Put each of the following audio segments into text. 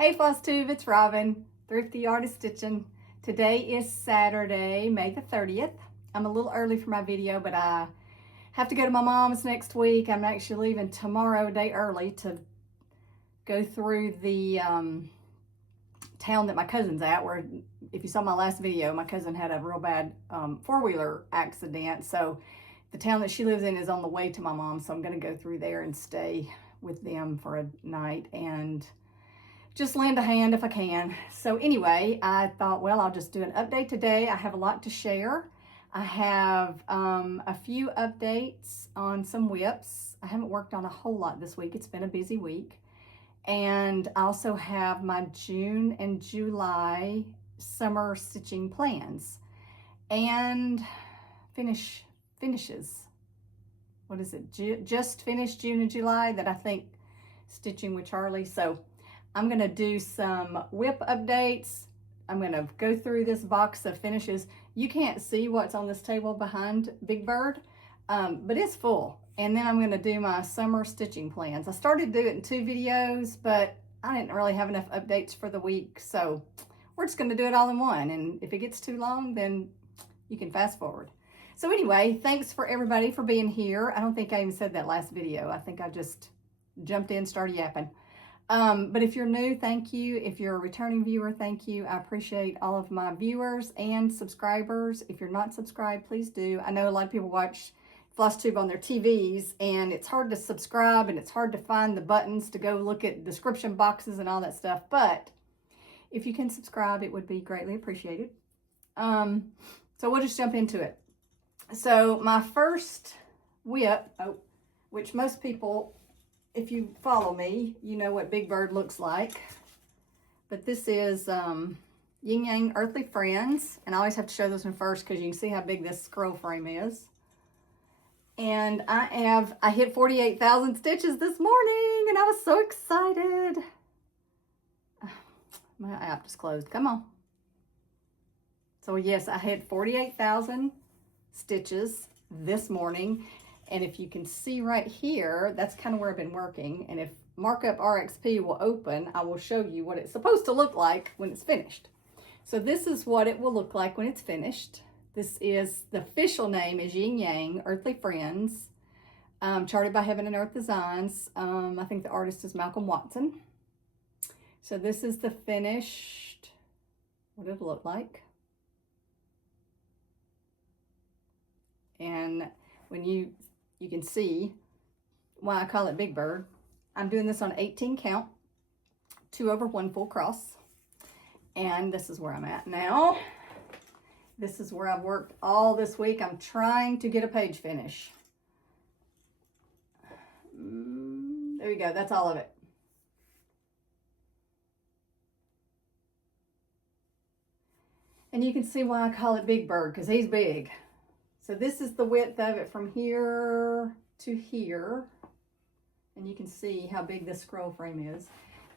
Hey FlossTube, it's Robin, Thrifty Artist Stitching. Today is Saturday, May the 30th. I'm a little early for my video, but I have to go to my mom's next week. I'm actually leaving tomorrow, a day early, to go through the town that my cousin's at, where if you saw my last video, my cousin had a real bad four-wheeler accident. So the town that she lives in is on the way to my mom, so I'm going to go through there and stay with them for a night and just lend a hand if I can. So anyway, I thought, well, I'll just do an update today. I have a lot to share. I have a few updates on some whips. I haven't worked on a whole lot this week. It's been a busy week. And I also have my June and July summer stitching plans. And finishes. What is it? Just finished June and July that I think stitching with Charlie. So I'm going to do some whip updates. I'm going to go through this box of finishes. You can't see what's on this table behind Big Bird, but it's full. And then I'm going to do my summer stitching plans. I started doing 2 videos, but I didn't really have enough updates for the week. So we're just going to do it all in one. And if it gets too long, then you can fast forward. So anyway, thanks for everybody for being here. I don't think I even said that last video. I think I just jumped in, started yapping. But if you're new, thank you. If you're a returning viewer, thank you. I appreciate all of my viewers and subscribers. If you're not subscribed, please do. I know a lot of people watch FlossTube on their TVs, and it's hard to subscribe, and it's hard to find the buttons to go look at description boxes and all that stuff. But if you can subscribe, it would be greatly appreciated. So we'll just jump into it. So my first whip, which most people, if you follow me, you know what Big Bird looks like. But this is Yin Yang Earthly Friends. And I always have to show this one first because you can see how big this scroll frame is. And I hit 48,000 stitches this morning and I was so excited. My app just closed. Come on. So yes, I hit 48,000 stitches this morning. And if you can see right here, that's kind of where I've been working. And if Markup RXP will open, I will show you what it's supposed to look like when it's finished. So this is what it will look like when it's finished. This is, the official name is Yin Yang Earthly Friends, charted by Heaven and Earth Designs. I think the artist is Malcolm Watson. So this is the finished, what it'll look like. And when you can see why I call it Big Bird. I'm doing this on 18 count, 2/1 full cross. And this is where I'm at now. This is where I've worked all this week. I'm trying to get a page finish. There you go, that's all of it. And you can see why I call it Big Bird, because he's big. So this is the width of it from here to here. And you can see how big this scroll frame is.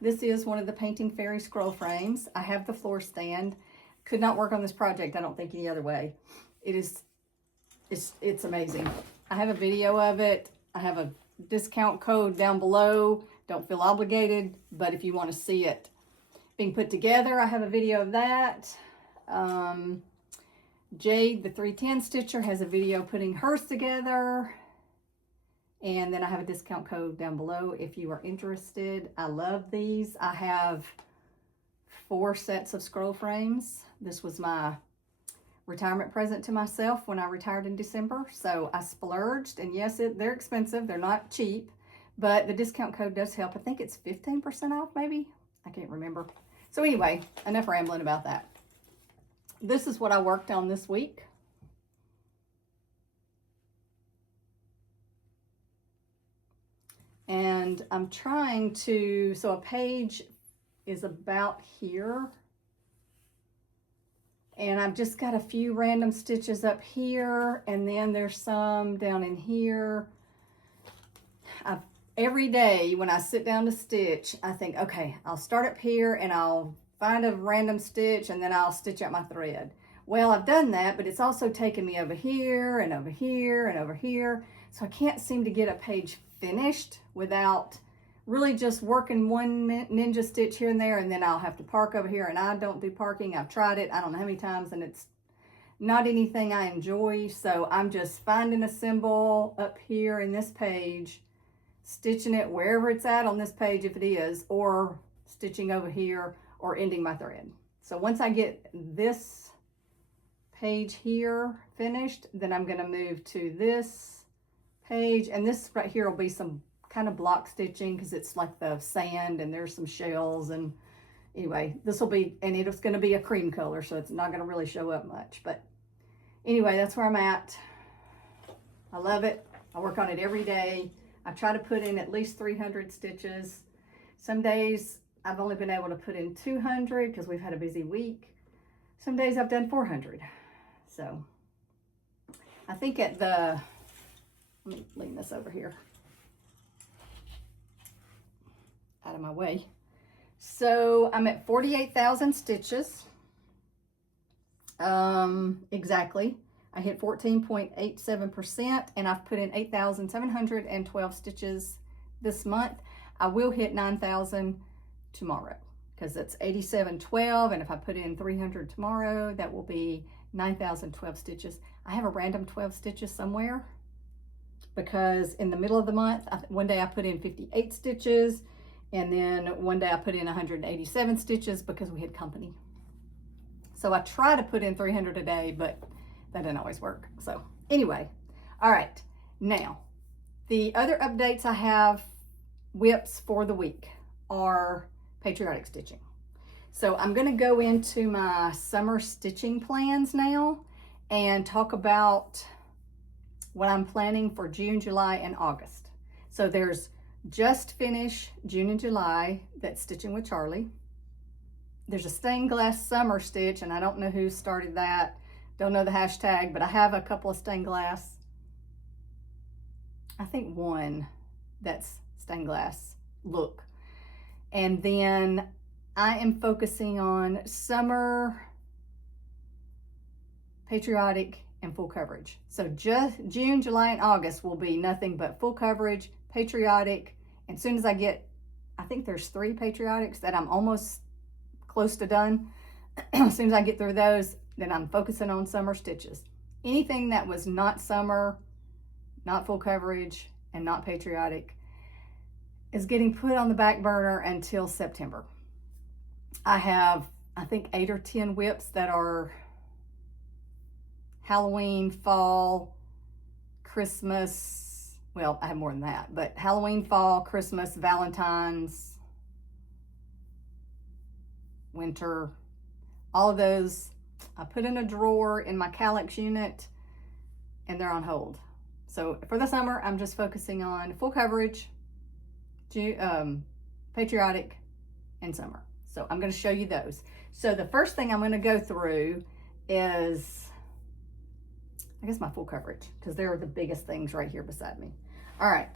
This is one of the Painting Fairy scroll frames. I have the floor stand. Could not work on this project, I don't think, any other way. It's amazing. I have a video of it. I have a discount code down below. Don't feel obligated, but if you want to see it being put together, I have a video of that. Jade, the 310 stitcher, has a video putting hers together. And then I have a discount code down below if you are interested. I love these. I have 4 sets of scroll frames. This was my retirement present to myself when I retired in December. So I splurged, and yes, they're expensive. They're not cheap, but the discount code does help. I think it's 15% off maybe. I can't remember. So anyway, enough rambling about that. This is what I worked on this week. And I'm trying to, so a page is about here. And I've just got a few random stitches up here, and then there's some down in here. Every day when I sit down to stitch, I think, okay, I'll start up here and I'll find a random stitch and then I'll stitch out my thread. Well, I've done that, but it's also taken me over here and over here and over here. So I can't seem to get a page finished without really just working one ninja stitch here and there, and then I'll have to park over here, and I don't do parking. I've tried it I don't know how many times, and it's not anything I enjoy. So I'm just finding a symbol up here in this page, stitching it wherever it's at on this page if it is, or stitching over here or ending my thread. So once I get this page here finished, then I'm going to move to this page, and this right here will be some kind of block stitching because it's like the sand and there's some shells, and anyway, this will be, and it's going to be a cream color, so it's not going to really show up much. But anyway, that's where I'm at. I love it. I work on it every day. I try to put in at least 300 stitches. Some days I've only been able to put in 200 because we've had a busy week. Some days I've done 400. So I think at the, let me lean this over here out of my way. So I'm at 48,000 stitches. Exactly. I hit 14.87%, and I've put in 8,712 stitches this month. I will hit 9,000 tomorrow because it's 8712, and if I put in 300 tomorrow, that will be 9,012 stitches. I have a random 12 stitches somewhere because in the middle of the month, one day I put in 58 stitches, and then one day I put in 187 stitches because we had company. So I try to put in 300 a day, but that didn't always work. So anyway, all right. Now, the other updates I have, whips for the week, are patriotic stitching. So I'm going to go into my summer stitching plans now and talk about what I'm planning for June, July, and August. So there's Just Finish June and July, that's Stitching with Charlie. There's a stained glass summer stitch, and I don't know who started that. Don't know the hashtag, but I have a couple of stained glass. I think one that's stained glass look. And then I am focusing on summer, patriotic, and full coverage. So just June, July, and August will be nothing but full coverage, patriotic. And as soon as I get, I think there's 3 patriotics that I'm almost close to done. As soon as I get through those, then I'm focusing on summer stitches. Anything that was not summer, not full coverage, and not patriotic is getting put on the back burner until September. I have, I think, 8 or 10 whips that are Halloween, fall, Christmas. Well, I have more than that, but Halloween, fall, Christmas, Valentine's, winter, all of those I put in a drawer in my Calyx unit, and they're on hold. So for the summer, I'm just focusing on full coverage, patriotic, and summer. So I'm going to show you those. So the first thing I'm going to go through is, I guess, my full coverage, because they're the biggest things right here beside me. All right.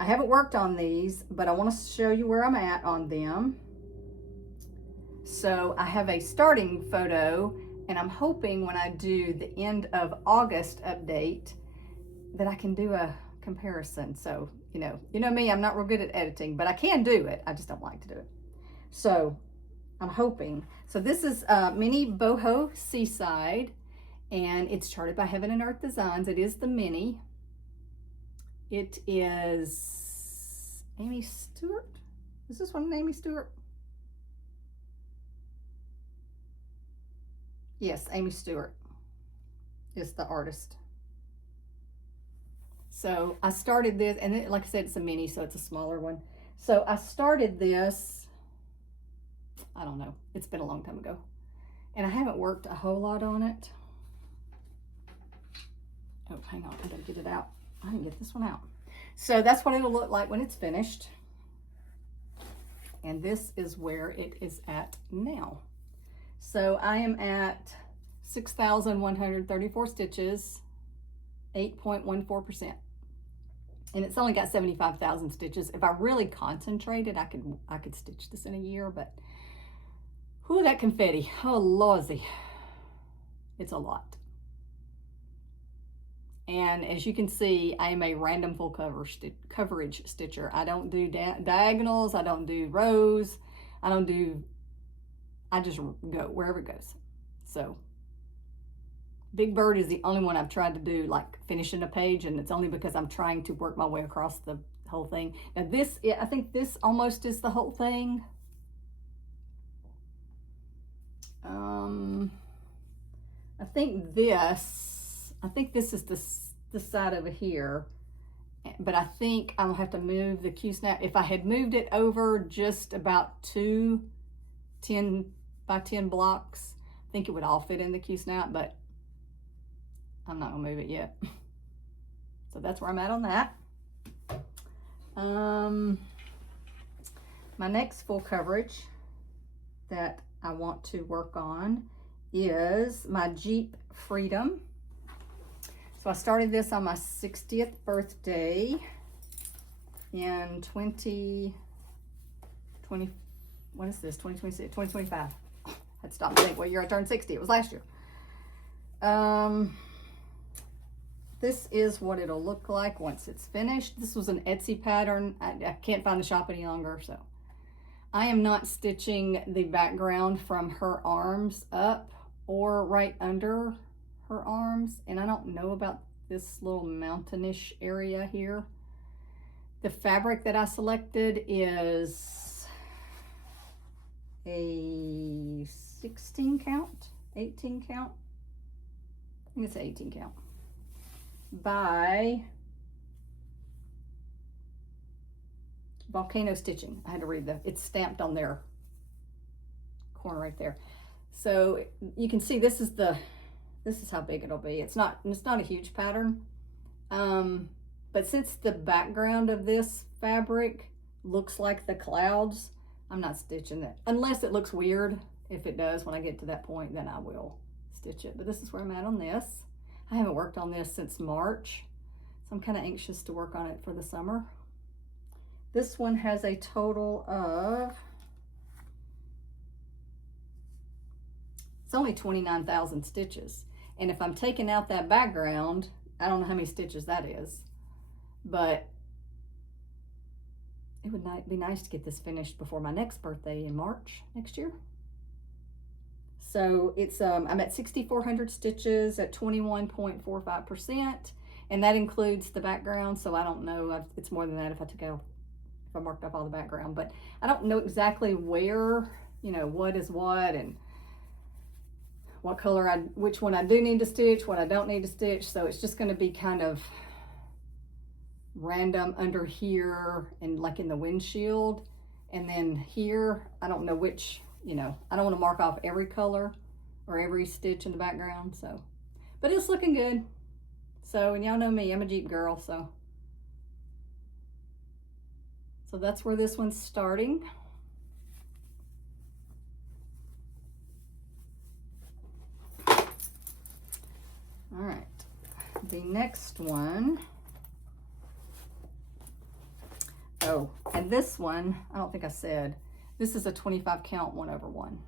I haven't worked on these, but I want to show you where I'm at on them. So I have a starting photo, and I'm hoping when I do the end of August update that I can do a comparison. So, you know me, I'm not real good at editing, but I can do it. I just don't like to do it. So I'm hoping. So this is Mini Boho Seaside, and it's charted by Heaven and Earth Designs. It is the mini. It is Amy Stewart. Is this one Amy Stewart? Yes, Amy Stewart is the artist. So I started this, and it, like I said, it's a mini, so it's a smaller one. So I started this, I don't know, it's been a long time ago. And I haven't worked a whole lot on it. Oh, hang on, I gotta get it out. I didn't get this one out. So that's what it'll look like when it's finished. And this is where it is at now. So I am at 6,134 stitches, 8.14%. And it's only got 75,000 stitches. If I really concentrated, I could stitch this in a year, but whoo, that confetti. Oh, lordy. It's a lot. And as you can see, I am a random full coverage stitcher. I don't do diagonals, I don't do rows, I just go wherever it goes. So Big Bird is the only one I've tried to do like finishing a page, and it's only because I'm trying to work my way across the whole thing. Now this, I think this almost is the whole thing. I think this is the side over here, but I think I'll have to move the Q-snap. If I had moved it over just about 2 10 by 10 blocks, I think it would all fit in the Q-snap, but I'm not gonna move it yet. So that's where I'm at on that. My next full coverage that I want to work on is my Jeep Freedom. So I started this on my 60th birthday in 2020, what is this, 2026, 2025. I had to stop and think what year I turned 60. It was last year. This is what it'll look like once it's finished. This was an Etsy pattern. I can't find the shop any longer, so. I am not stitching the background from her arms up or right under her arms, and I don't know about this little mountainish area here. The fabric that I selected is a 16 count, 18 count. I think it's an 18 count by Volcano Stitching. I had to read it's stamped on their corner right there. So you can see this is how big it'll be. It's not a huge pattern. But since the background of this fabric looks like the clouds, I'm not stitching it. Unless it looks weird. If it does, when I get to that point, then I will stitch it. But this is where I'm at on this. I haven't worked on this since March, so I'm kind of anxious to work on it for the summer. This one has a total of, it's only 29,000 stitches. And if I'm taking out that background, I don't know how many stitches that is, but it would be nice to get this finished before my next birthday in March next year. So it's, I'm at 6,400 stitches at 21.45%, and that includes the background. So I don't know, it's more than that if I marked up all the background, but I don't know exactly where, what is what and what color which one I do need to stitch, what I don't need to stitch. So it's just going to be kind of random under here and like in the windshield, and then here I don't know which, I don't want to mark off every color or every stitch in the background. So, but it's looking good. So, and y'all know me, I'm a Jeep girl, so that's where this one's starting. All right, the next one. Oh, and this one, I don't think I said, this is a 25 count 1/1.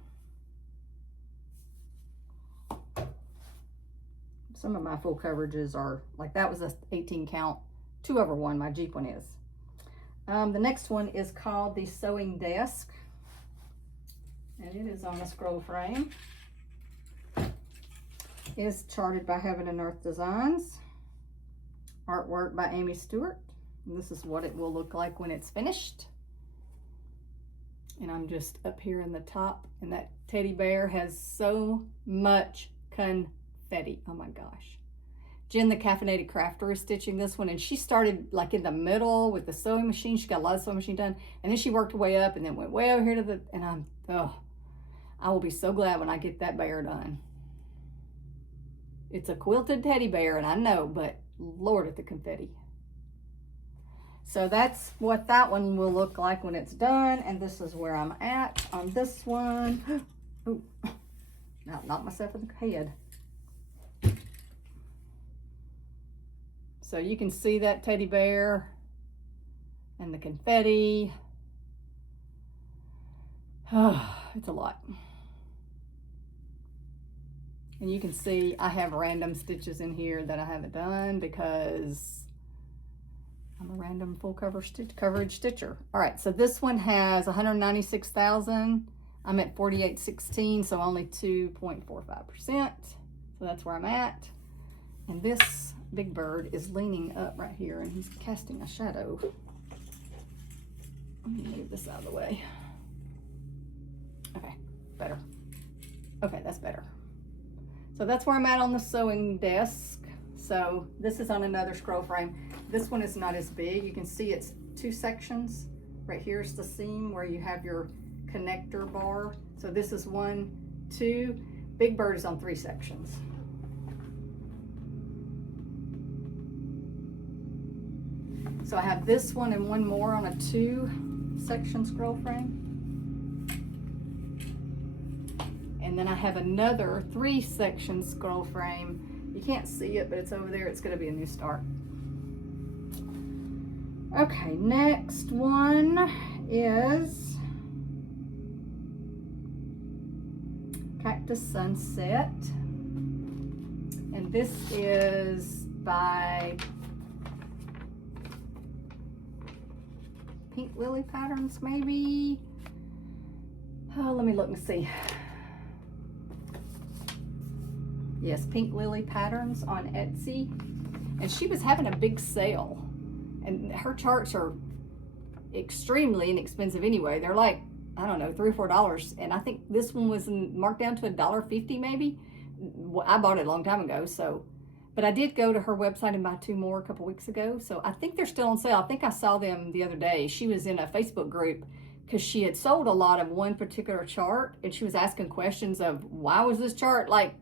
Some of my full coverages are, like that was a 18 count 2/1, my Jeep one is. The next one is called the Sewing Desk, and it is on a scroll frame. It is charted by Heaven and Earth Designs. Artwork by Amy Stewart. And this is what it will look like when it's finished. And I'm just up here in the top, and that teddy bear has so much confetti. Oh my gosh. Jen, the Caffeinated Crafter, is stitching this one, and she started like in the middle with the sewing machine. She got a lot of sewing machine done, and then she worked her way up and then went way over here to and I will be so glad when I get that bear done. It's a quilted teddy bear, and I know, but Lord at the confetti. So that's what that one will look like when it's done, and this is where I'm at on this one. Ooh, now knocked myself in the head. So you can see that teddy bear and the confetti. Oh, it's a lot. And you can see I have random stitches in here that I haven't done because I'm a random full coverage stitcher. All right, so this one has 196,000. I'm at 48.16, so only 2.45%. So that's where I'm at. And this big bird is leaning up right here and he's casting a shadow. Let me move this out of the way. Okay, better. Okay, that's better. So that's where I'm at on the sewing desk. So this is on another scroll frame. This one is not as big. You can see it's 2 sections. Right here's the seam where you have your connector bar. So this is 1, 2. Big bird is on 3 sections. So I have this one and one more on a 2-section scroll frame. And then I have another 3-section scroll frame. You can't see it, but it's over there. It's gonna be a new start. Okay, next one is Cactus Sunset. And this is by Pink Lily Patterns, maybe. Oh, let me look and see. Yes, Pink Lily Patterns on Etsy. And she was having a big sale. And her charts are extremely inexpensive anyway. They're like, I don't know, $3 or $4. And I think this one was marked down to $1.50 maybe. I bought it a long time ago, so. But I did go to her website and buy 2 more a couple weeks ago. So I think they're still on sale. I think I saw them the other day. She was in a Facebook group because she had sold a lot of one particular chart. And she was asking questions of, why was this chart like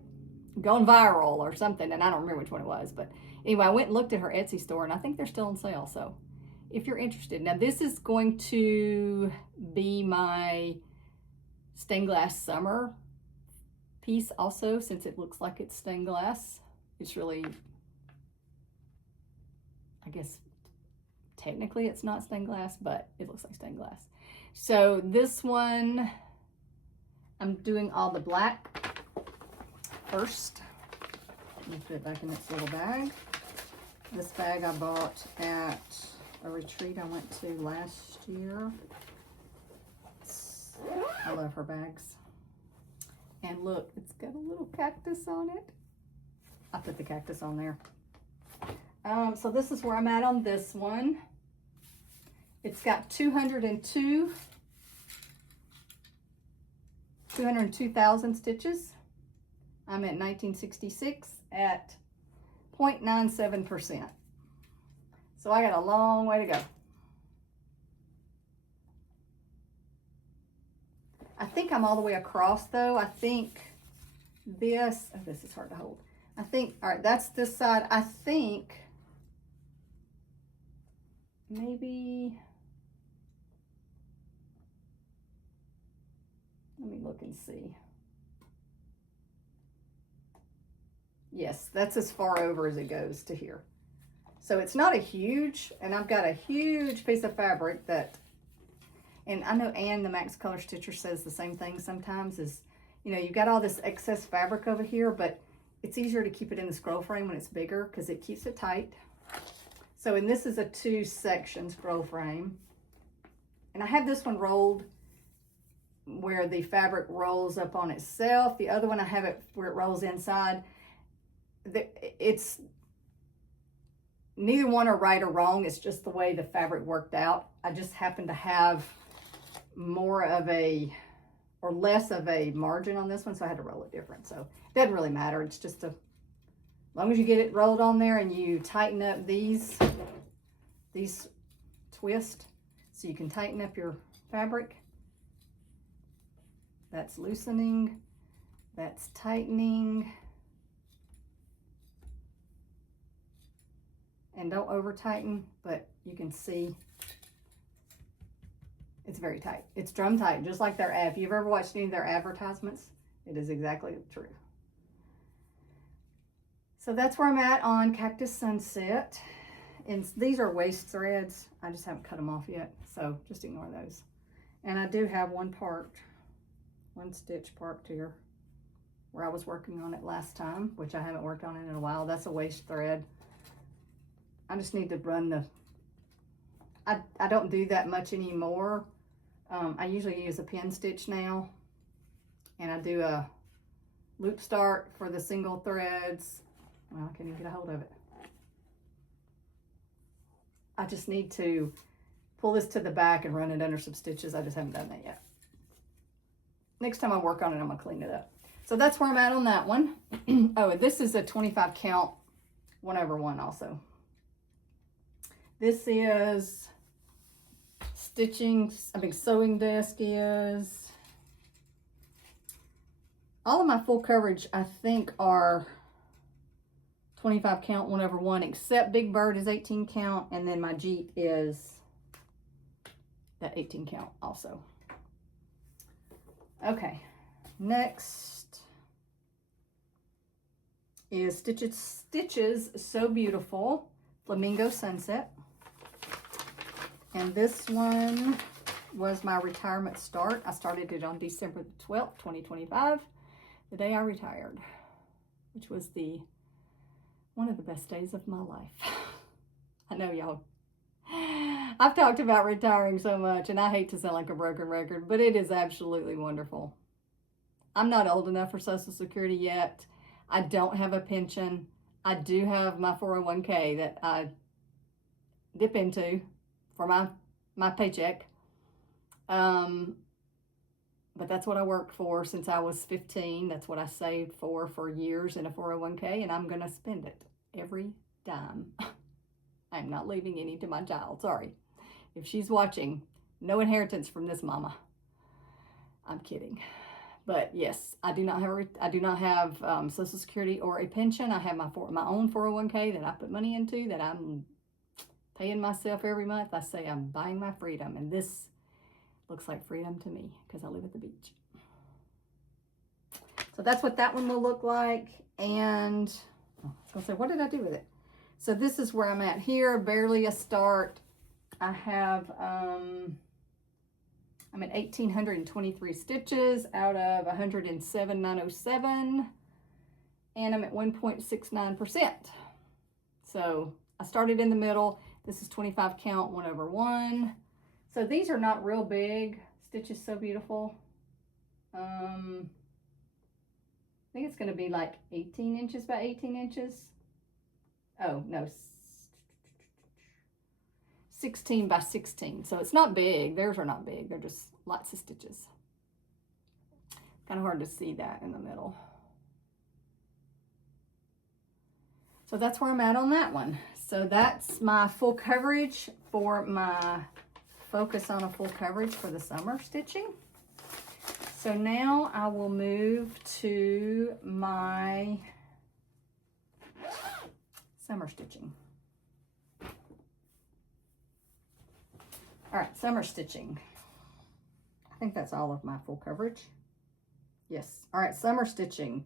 going viral or something? And I don't remember which one it was. But anyway, I went and looked at her Etsy store and I think they're still on sale. So if you're interested. Now this is going to be my stained glass summer piece also, since it looks like it's stained glass. It's really, I guess, technically it's not stained glass, but it looks like stained glass. So this one, I'm doing all the black first. Let me put it back in its little bag. This bag I bought at a retreat I went to last year. I love her bags. And look, it's got a little cactus on it. I put the cactus on there. So this is where I'm at on this one. It's got 202,000 stitches. I'm at 1966 at 0.97%. So I got a long way to go. I think I'm all the way across though. I think this, oh, this is hard to hold. I think, all right, that's this side. I think maybe, let me look and see. Yes, that's as far over as it goes to here. So it's not a huge, and I've got a huge piece of fabric that, and I know Anne, the Max Color Stitcher, says the same thing sometimes is, you know, you've got all this excess fabric over here, but it's easier to keep it in the scroll frame when it's bigger because it keeps it tight. So, and this is a 2-section scroll frame. And I have this one rolled where the fabric rolls up on itself. The other one I have it where it rolls inside. It's neither one are right or wrong. It's just the way the fabric worked out. I just happen to have more of a, or less of a margin on this one, so I had to roll it different. So it doesn't really matter. It's just as long as you get it rolled on there and you tighten up these twists so you can tighten up your fabric. That's loosening, that's tightening. And don't over tighten, but you can see it's very tight. It's drum tight, just like their ad. If you've ever watched any of their advertisements, it is exactly true. So that's where I'm at on Cactus Sunset. And these are waist threads. I just haven't cut them off yet, so just ignore those. And I do have one stitch parked here where I was working on it last time, which I haven't worked on it in a while. That's a waist thread. I just need to run the, I don't do that much anymore. I usually use a pin stitch now, and I do a loop start for the single threads. Well, I can't even get a hold of it. I just need to pull this to the back and run it under some stitches. I just haven't done that yet. Next time I work on it, I'm gonna clean it up. So that's where I'm at on that one. Oh, and this is a 25 count 1/1 also. This is stitching, sewing desk is. All of my full coverage, I think, are 25 count 1/1, except Big Bird is 18 count, and then my Jeep is that 18 count also. Okay, next is Stitches So Beautiful Flamingo Sunset. And this one was my retirement start. I started it on December the 12th, 2025, the day I retired, which was one of the best days of my life. I know y'all, I've talked about retiring so much, and I hate to sound like a broken record, but it is absolutely wonderful. I'm not old enough for Social Security yet. I don't have a pension. I do have my 401k that I dip into for my paycheck. But that's what I worked for since I was 15. That's what I saved for years in a 401k, and I'm gonna spend it every dime. I'm not leaving any to my child, sorry. If she's watching, no inheritance from this mama. I'm kidding. But yes, I do not have Social Security or a pension. I have my own 401k that I put money into, that I'm paying myself every month. I say I'm buying my freedom, and this looks like freedom to me because I live at the beach. So that's what that one will look like. And I was gonna say, what did I do with it? So this is where I'm at here, barely a start. I have, I'm at 1,823 stitches out of 107,907, and I'm at 1.69%. So I started in the middle. This is 25 count 1/1. So these are not real big. Stitches So Beautiful. I think it's going to be like 18 inches by 18 inches. Oh, no. 16 by 16. So it's not big. Theirs are not big. They're just lots of stitches. Kind of hard to see that in the middle. So that's where I'm at on that one. So that's my full coverage for my focus on a full coverage for the summer stitching. So now I will move to my summer stitching. All right, summer stitching. I think that's all of my full coverage. Yes. All right, summer stitching.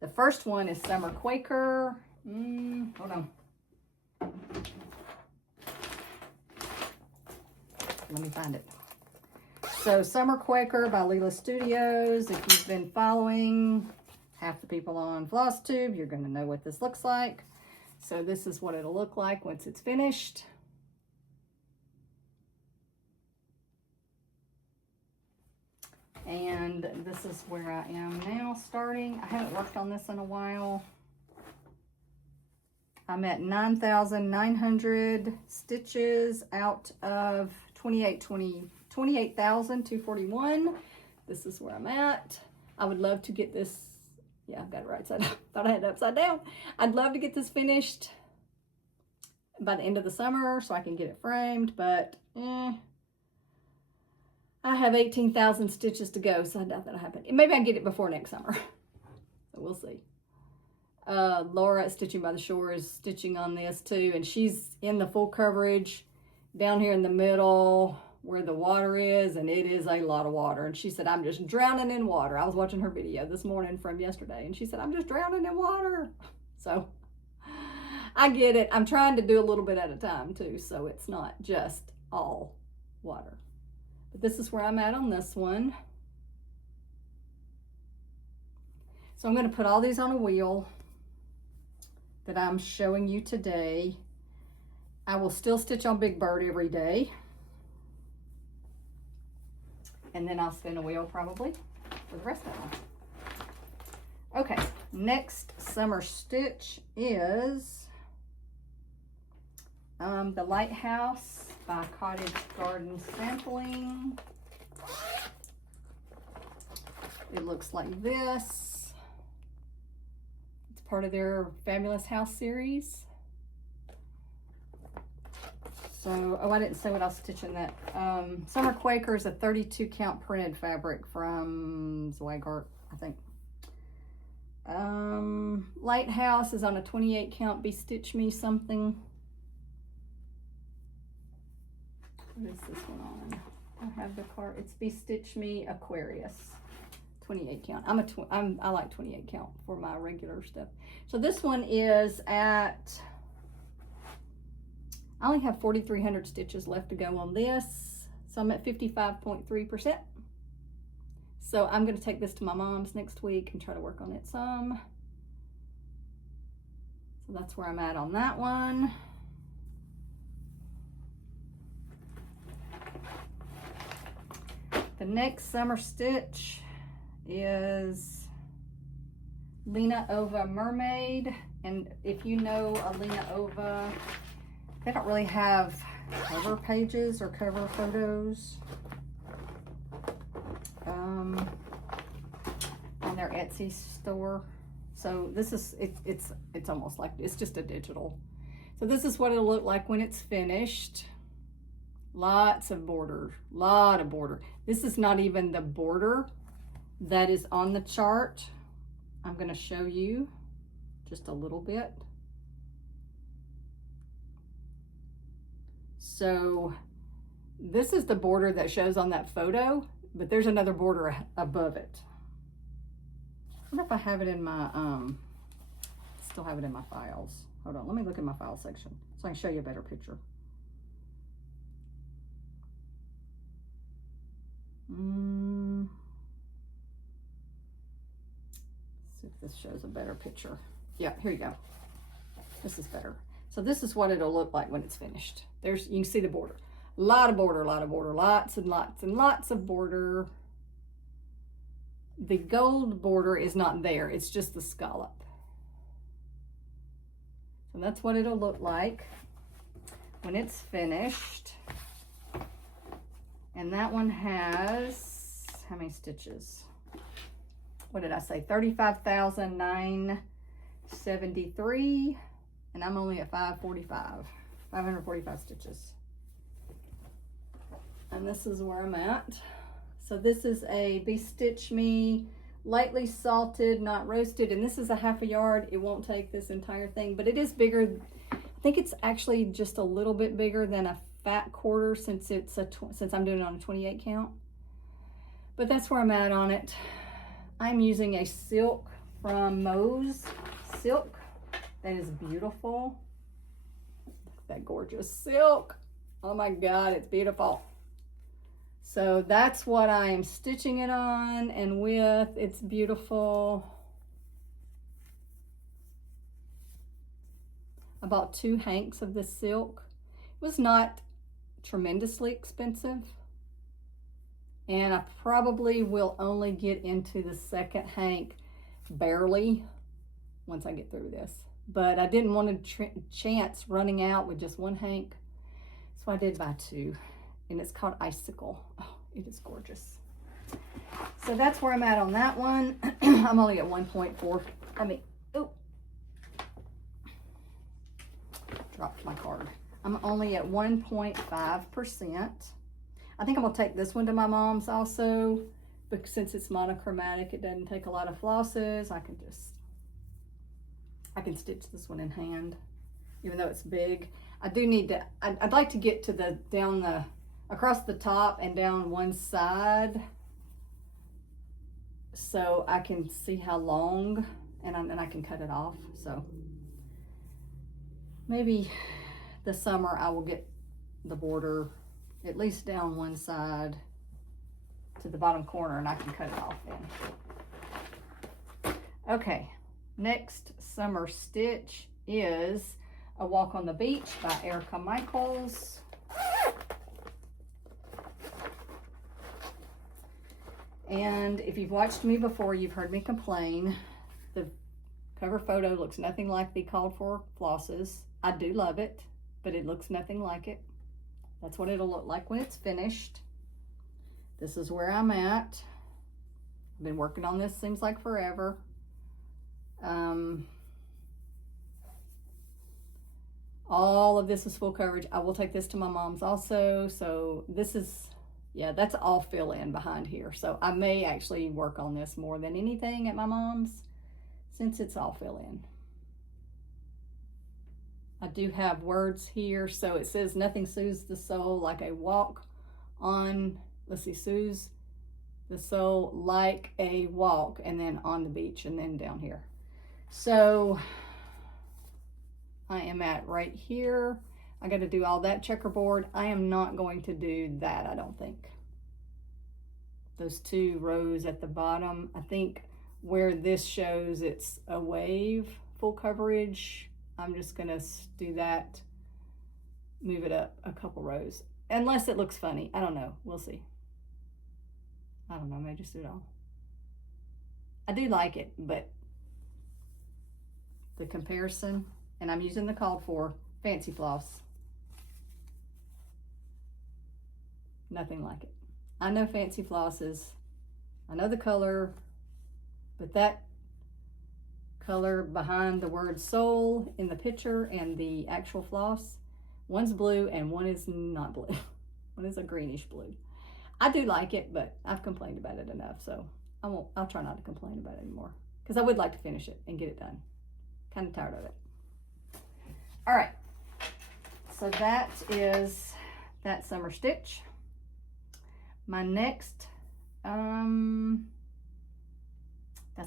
The first one is Summer Quaker. Hold on. Let me find it. So Summer Quaker by Leela Studios. If you've been following half the people on FlossTube, you're going to know what this looks like. So this is what it'll look like once it's finished. And this is where I am now starting. I haven't worked on this in a while. I'm at 9,900 stitches out of 28,241. This is where I'm at. I would love to get this. Yeah, I've got it right side down. Thought I had it upside down. I'd love to get this finished by the end of the summer so I can get it framed, but I have 18,000 stitches to go, so I doubt that'll happen. Maybe I can get it before next summer. So we'll see. Laura at Stitching by the Shore is stitching on this too, and she's in the full coverage down here in the middle where the water is, and it is a lot of water. And she said, I'm just drowning in water. I was watching her video this morning from yesterday, and she said, I'm just drowning in water. So I get it. I'm trying to do a little bit at a time too, so it's not just all water. But this is where I'm at on this one. So I'm going to put all these on a wheel that I'm showing you today. I will still stitch on Big Bird every day. And then I'll spin a wheel probably for the rest of them. Okay, next summer stitch is the Lighthouse by Cottage Garden Sampling. It looks like this. It's part of their Fabulous House series. So, oh, I didn't say what I was stitching that. Summer Quaker is a 32 count printed fabric from Zweigart, I think. Lighthouse is on a 28 count Be Stitch Me something. What is this one on? I have the card. It's Be Stitch Me Aquarius. 28 count. I like 28 count for my regular stuff. So this one is at, I only have 4,300 stitches left to go on this. So I'm at 55.3%. So I'm going to take this to my mom's next week and try to work on it some. So that's where I'm at on that one. The next summer stitch is Lena Ova Mermaid. And if you know a Lena Ova, they don't really have cover pages or cover photos on their Etsy store. So this is, it's almost like, it's just a digital. So this is what it'll look like when it's finished. Lots of border, lot of border. This is not even the border that is on the chart. I'm going to show you just a little bit. So this is the border that shows on that photo, but there's another border above it. I wonder if I have it in my, still have it in my files. Hold on, let me look in my file section so I can show you a better picture. See if this shows a better picture. Yeah, here you go. This is better. So this is what it'll look like when it's finished. There's, you can see the border. A lot of border, lots and lots and lots of border. The gold border is not there, it's just the scallop. So that's what it'll look like when it's finished. And that one has, how many stitches? What did I say? 35,973. And I'm only at 545 stitches. And this is where I'm at. So this is a Be Stitch Me, lightly salted, not roasted. And this is a ½ yard. It won't take this entire thing, but it is bigger. I think it's actually just a little bit bigger than a fat quarter since it's since I'm doing it on a 28 count. But that's where I'm at on it. I'm using a silk from Moe's Silk. That is beautiful. That gorgeous silk. Oh my God, it's beautiful. So that's what I am stitching it on and with. It's beautiful. I bought 2 hanks of this silk. It was not tremendously expensive. And I probably will only get into the second hank barely once I get through this. But I didn't want to chance running out with just 1 hank. So I did buy 2. And it's called Icicle. Oh, it is gorgeous. So that's where I'm at on that one. I'm only at 1.4. I mean, oh, dropped my card. I'm only at 1.5%. I think I'm gonna take this one to my mom's also, but since it's monochromatic, it doesn't take a lot of flosses. I can stitch this one in hand, even though it's big. I do need to, I'd like to get to the, across the top and down one side so I can see how long, and I can cut it off. So maybe this summer I will get the border at least down one side to the bottom corner and I can cut it off then. Okay, next summer stitch is A Walk on the Beach by Erica Michaels. And if you've watched me before, you've heard me complain. The cover photo looks nothing like the called for flosses. I do love it, but it looks nothing like it. That's what it'll look like when it's finished. This is where I'm at. I've been working on this, seems like forever. All of this is full coverage. I will take this to my mom's also. So this is, yeah, that's all fill in behind here. So I may actually work on this more than anything at my mom's since it's all fill in. I do have words here. So it says nothing soothes the soul like a walk on, let's see, soothes the soul like a walk, and then on the beach, and then down here. So I am at right here. I got to do all that checkerboard. I am not going to do that, I don't think. Those 2 rows at the bottom, I think where this shows it's a wave full coverage, I'm just gonna do that, move it up a couple rows, unless it looks funny. I don't know, we'll see. I don't know, I may just do it all. I do like it, but the comparison, and I'm using the called for Fancy Floss. Nothing like it. I know Fancy Flosses, I know the color, but that color behind the word soul in the picture and the actual floss, one's blue and one is not blue. One is a greenish blue. I do like it, but I've complained about it enough, so I'll try not to complain about it anymore, because I would like to finish it and get it done. Kind of tired of it. All right, so that is that summer stitch. My next, that's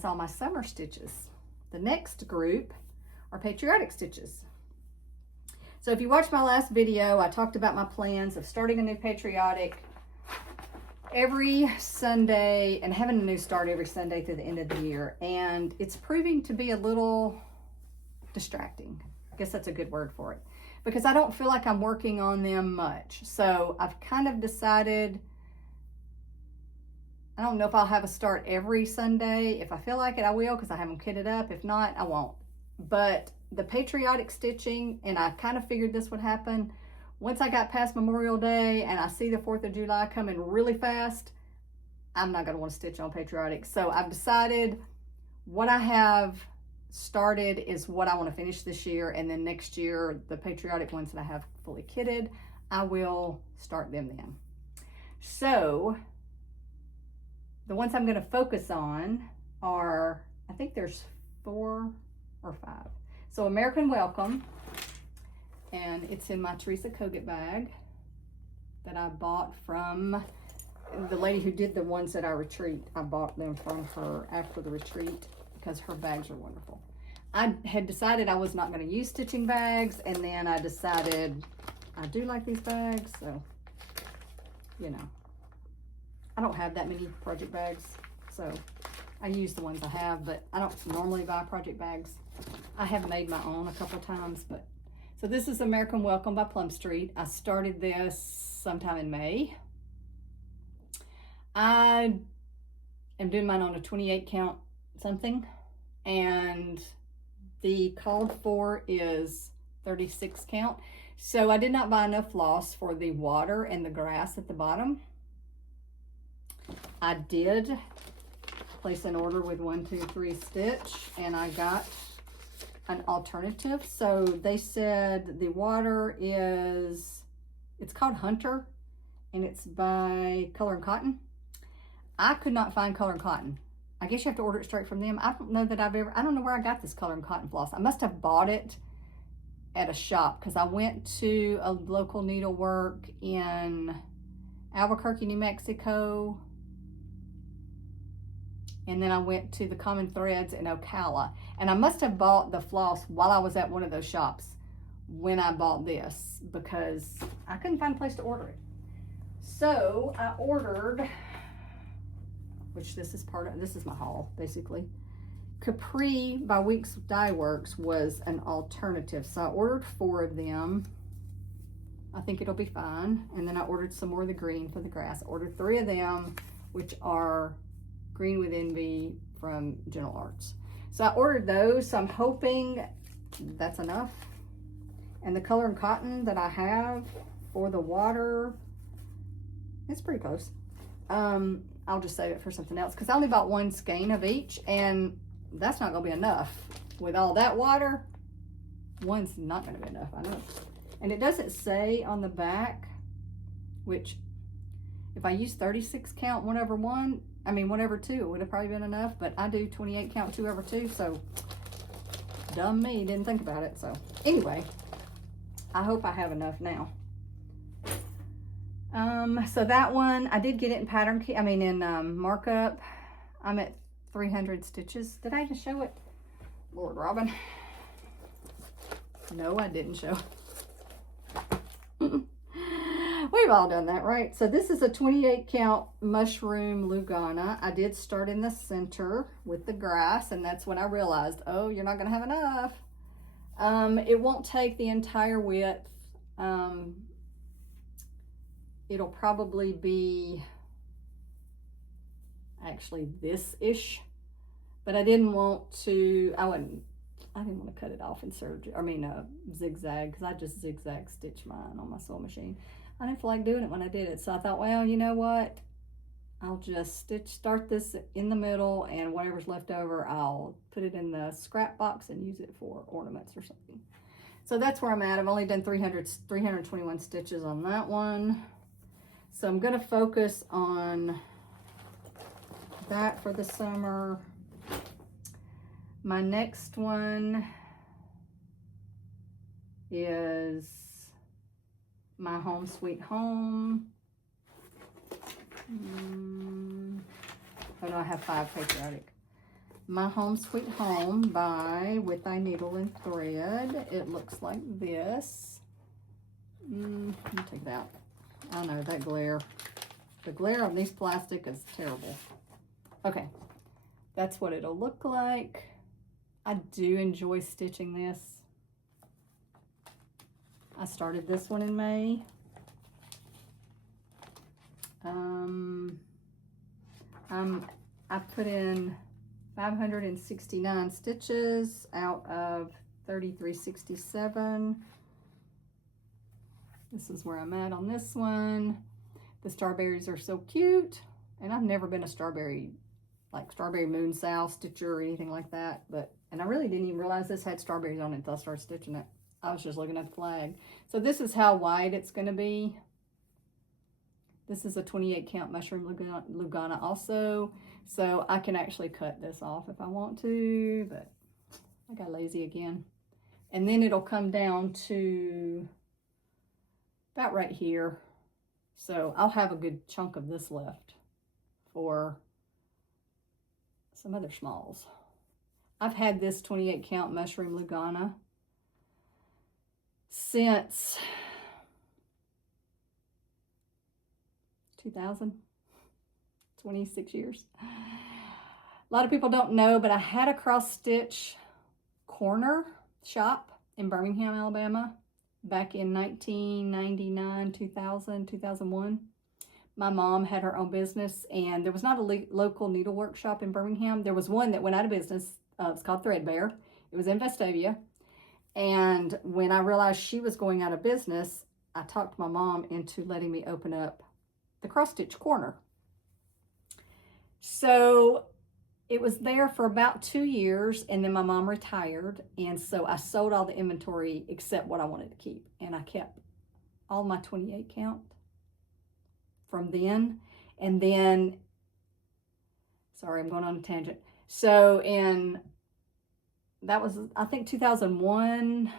all my summer stitches. The next group are patriotic stitches. So if you watched my last video, I talked about my plans of starting a new patriotic every Sunday and having a new start every Sunday through the end of the year. And it's proving to be a little distracting. I guess that's a good word for it, because I don't feel like I'm working on them much. So I've kind of decided, I don't know if I'll have a start every Sunday. If I feel like it, I will, because I have them kitted up. If not, I won't. But the patriotic stitching, and I kind of figured this would happen, once I got past Memorial Day and I see the 4th of July coming really fast, I'm not going to want to stitch on patriotic. So I've decided what I have started is what I want to finish this year, and then next year, the patriotic ones that I have fully kitted, I will start them then. So the ones I'm going to focus on are, I think there's 4 or 5. So American Welcome, and it's in my Teresa Kogut bag that I bought from the lady who did the ones at our retreat. I bought them from her after the retreat because her bags are wonderful. I had decided I was not going to use stitching bags, and then I decided I do like these bags, so, you know. I don't have that many project bags, so I use the ones I have, but I don't normally buy project bags. I have made my own a couple times, but so this is American Welcome by Plum Street. I started this sometime in May. I am doing mine on a 28 count something, and the called for is 36 count. So I did not buy enough floss for the water and the grass at the bottom. I did place an order with 1, 2, 3 stitch, and I got an alternative. So they said the water is, it's called Hunter, and it's by Color and Cotton. I could not find Color and Cotton. I guess you have to order it straight from them. I don't know that I don't know where I got this Color and Cotton floss. I must have bought it at a shop, because I went to a local needlework in Albuquerque, New Mexico, and then I went to the Common Threads in Ocala, and I must have bought the floss while I was at one of those shops when I bought this, because I couldn't find a place to order it. So I ordered, which this is part of, this is my haul basically, Capri by Weeks Dye Works was an alternative. So I ordered 4 of them. I think it'll be fine. And then I ordered some more of the green for the grass. I ordered 3 of them, which are Green with Envy from Gentle Arts. So I ordered those. So I'm hoping that's enough. And the Color and Cotton that I have for the water, it's pretty close. I'll just save it for something else because I only bought 1 skein of each, and that's not gonna be enough. With all that water, 1's not gonna be enough, I know. And it doesn't say on the back, which if I use 36 count 1/1, I mean 1/2, it would have probably been enough, but I do 28 count 2/2, so dumb me, didn't think about it. So anyway, I hope I have enough now. So that one, I did get it in pattern, in markup. I'm at 300 stitches. Did I even show it? Lord Robin. No, I didn't show. We've all done that, right? So this is a 28 count mushroom Lugana. I did start in the center with the grass, and that's when I realized, oh, you're not gonna have enough. It won't take the entire width. It'll probably be actually this-ish, but I didn't want to, I didn't want to cut it off in zigzag, because I just zigzag stitch mine on my sewing machine. I didn't feel like doing it when I did it, so I thought, well, you know what? I'll just start this in the middle, and whatever's left over, I'll put it in the scrap box and use it for ornaments or something. So that's where I'm at. I've only done 321 stitches on that one. So I'm going to focus on that for the summer. My next one is My Home Sweet Home. Oh no, I have 5 patriotic. My Home Sweet Home by With Thy Needle and Thread. It looks like this. Let me take it out. I know, that glare. The glare on these plastic is terrible. Okay, that's what it'll look like. I do enjoy stitching this. I started this one in May. I put in 569 stitches out of 3367. This is where I'm at on this one. The starberries are so cute, and I've never been a strawberry moon sow stitcher or anything like that, and I really didn't even realize this had strawberries on it until I started stitching it. I was just looking at the flag. So this is how wide it's going to be. This is a 28 count mushroom Lugana also, so I can actually cut this off if I want to, but I got lazy again. And then it'll come down to about right here. So I'll have a good chunk of this left for some other smalls. I've had this 28 count mushroom Lugana since 2000, 26 years. A lot of people don't know, but I had a cross stitch corner shop in Birmingham, Alabama back in 1999, 2000, 2001. My mom had her own business, and there was not a local needlework shop in Birmingham. There was one that went out of business. It's called Threadbare. It was in Vestavia. And when I realized she was going out of business, I talked my mom into letting me open up the cross stitch corner. So it was there for about 2 years, and then my mom retired, and so I sold all the inventory except what I wanted to keep, and I kept all my 28 count from then. And then, sorry, I'm going on a tangent. So that was, I think 2001,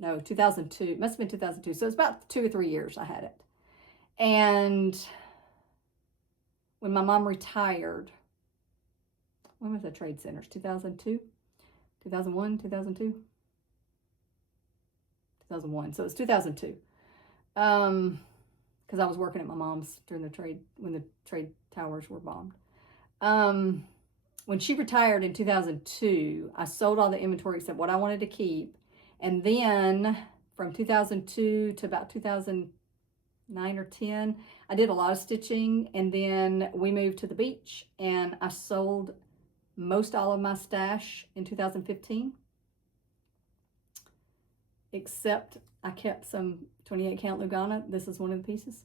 no, 2002, it must have been 2002. So it's about 2 or 3 years I had it. And when my mom retired, when was the trade centers? 2002, 2001, 2002, 2001. So it's 2002. Because I was working at my mom's during when the trade towers were bombed. when she retired in 2002, I sold all the inventory except what I wanted to keep. And then from 2002 to about 2009 or 10, I did a lot of stitching. And then we moved to the beach and I sold most all of my stash in 2015. Except I kept some 28 count Lugana. This is one of the pieces.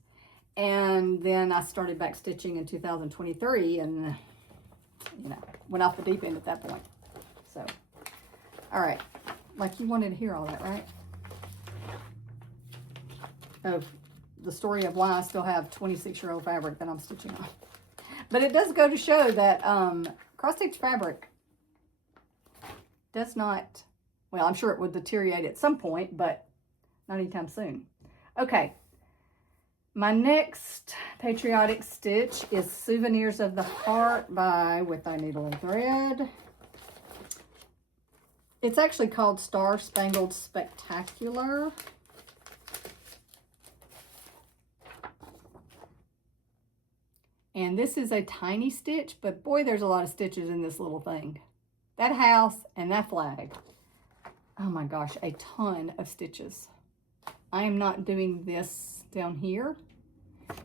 And then I started back stitching in 2023 and, you know, went off the deep end at that point. So, all right. Like you wanted to hear all that, right? Of the story of why I still have 26-year-old fabric that I'm stitching on. But it does go to show that cross-stitch fabric does not, well, I'm sure it would deteriorate at some point, but not anytime soon. Okay. My next patriotic stitch is Souvenirs of the Heart by With Thy Needle and Thread. It's actually called Star Spangled Spectacular. And this is a tiny stitch, but boy, there's a lot of stitches in this little thing. That house and that flag. Oh my gosh, a ton of stitches. I am not doing this down here.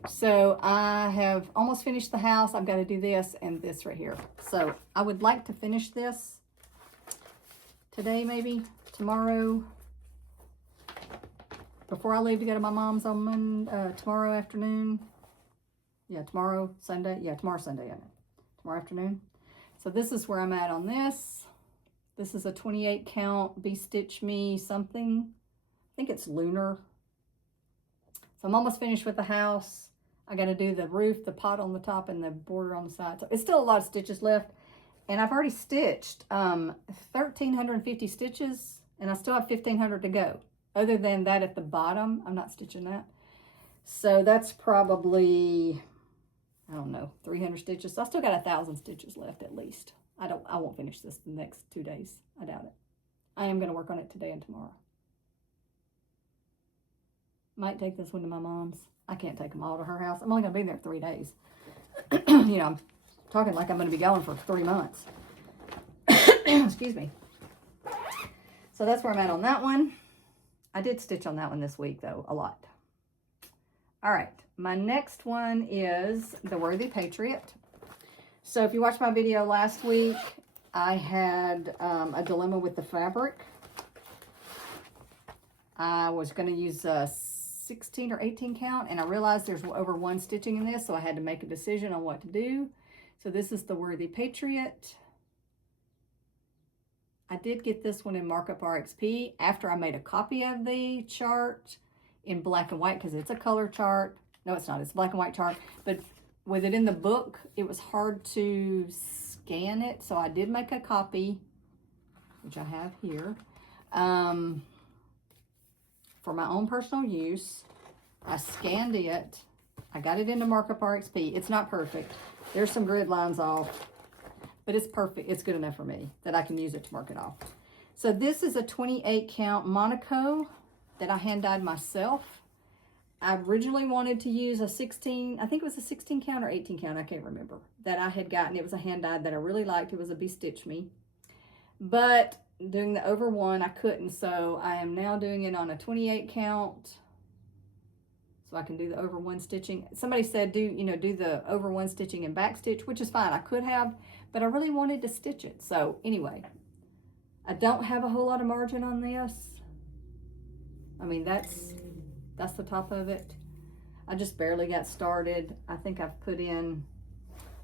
So I have almost finished the house. I've got to do this and this right here. So I would like to finish this today, maybe tomorrow, before I leave to go to my mom's on tomorrow afternoon. Yeah, tomorrow, Sunday. Yeah, tomorrow, Sunday, isn't it? Tomorrow afternoon. So this is where I'm at on this. This is a 28 count Be Stitch Me something. I think it's Lunar. So I'm almost finished with the house. I got to do the roof, the pot on the top, and the border on the side. So it's still a lot of stitches left. And I've already stitched 1,350 stitches, and I still have 1,500 to go. Other than that at the bottom, I'm not stitching that. So that's probably, I don't know, 300 stitches. So I still got 1,000 stitches left at least. I won't finish this the next 2 days. I doubt it. I am going to work on it today and tomorrow. Might take this one to my mom's. I can't take them all to her house. I'm only going to be there 3 days. You know, I'm talking like I'm going to be going for 3 months. Excuse me. So that's where I'm at on that one. I did stitch on that one this week, though, a lot. All right. My next one is The Worthy Patriot. So if you watched my video last week, I had a dilemma with the fabric. I was going to use a 16 or 18 count, and I realized there's over one stitching in this, so I had to make a decision on what to do. So this is the Worthy Patriot. I did get this one in Markup RXP after I made a copy of the chart in black and white because it's a color chart. No, it's not. It's a black and white chart. But with it in the book, it was hard to scan it. So I did make a copy, which I have here. For my own personal use. I scanned it. I got it into Markup RXP. It's not perfect. There's some grid lines off, but it's perfect. It's good enough for me that I can use it to mark it off. So this is a 28 count Monaco that I hand dyed myself. I originally wanted to use a 16, I think it was a 16 count or 18 count, I can't remember, that I had gotten. It was a hand dyed that I really liked. It was a Be Stitch Me. But doing the over one, I couldn't, so I am now doing it on a 28 count, so I can do the over one stitching. Somebody said do the over one stitching and back stitch, which is fine. I could have, but I really wanted to stitch it. So anyway, I don't have a whole lot of margin on this. I mean, that's the top of it. I just barely got started. I think I've put in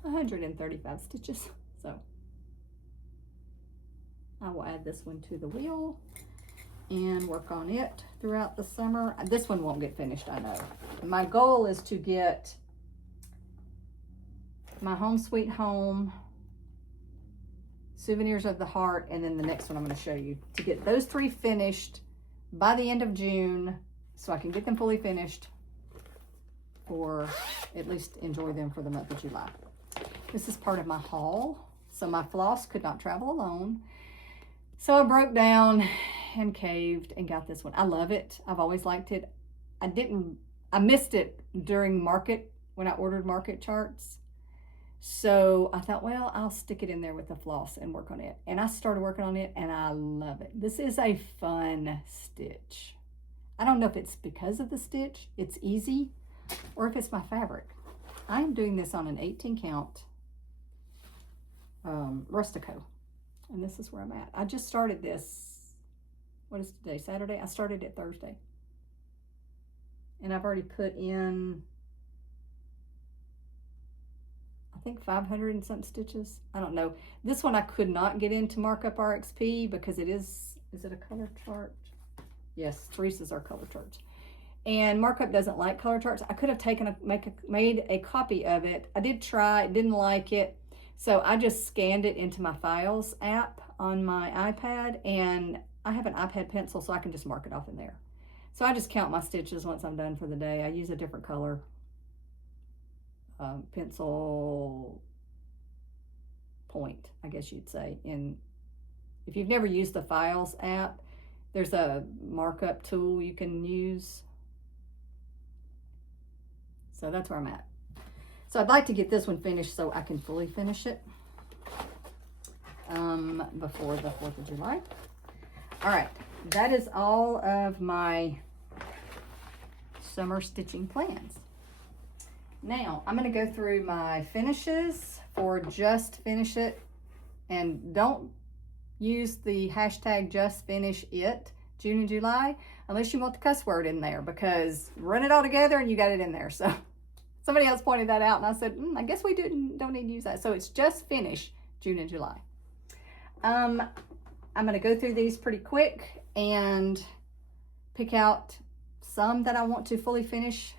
135 stitches, so I will add this one to the wheel and work on it throughout the summer. This one won't get finished, I know. My goal is to get my Home Sweet Home, Souvenirs of the Heart, and then the next one I'm going to show you, to get those 3 finished by the end of June so I can get them fully finished, or at least enjoy them for the month of July. This is part of my haul. So my floss could not travel alone. So I broke down and caved and got this one. I love it. I've always liked it. I missed it during market, when I ordered market charts. So I thought, well, I'll stick it in there with the floss and work on it. And I started working on it and I love it. This is a fun stitch. I don't know if it's because of the stitch, it's easy, or if it's my fabric. I'm doing this on an 18 count Rustico. And this is where I'm at. I just started this, what is today, Saturday? I started it Thursday. And I've already put in, I think 500 and something stitches. I don't know. This one I could not get into Markup RXP because it is it a color chart? Yes, Teresa's our color charts. And Markup doesn't like color charts. I could have taken made a copy of it. I did try, didn't like it. So I just scanned it into my Files app on my iPad, and I have an iPad pencil so I can just mark it off in there. So I just count my stitches once I'm done for the day. I use a different color pencil point, I guess you'd say. If you've never used the Files app, there's a markup tool you can use. So that's where I'm at. So I'd like to get this one finished so I can fully finish it before the 4th of July. All right, that is all of my summer stitching plans. Now, I'm going to go through my finishes for Just Finish It. And don't use the hashtag Just Finish It June and July unless you want the cuss word in there, because run it all together and you got it in there. So somebody else pointed that out and I said, I guess we don't need to use that. So it's Just Finish June and July. I'm going to go through these pretty quick and pick out some that I want to fully finish.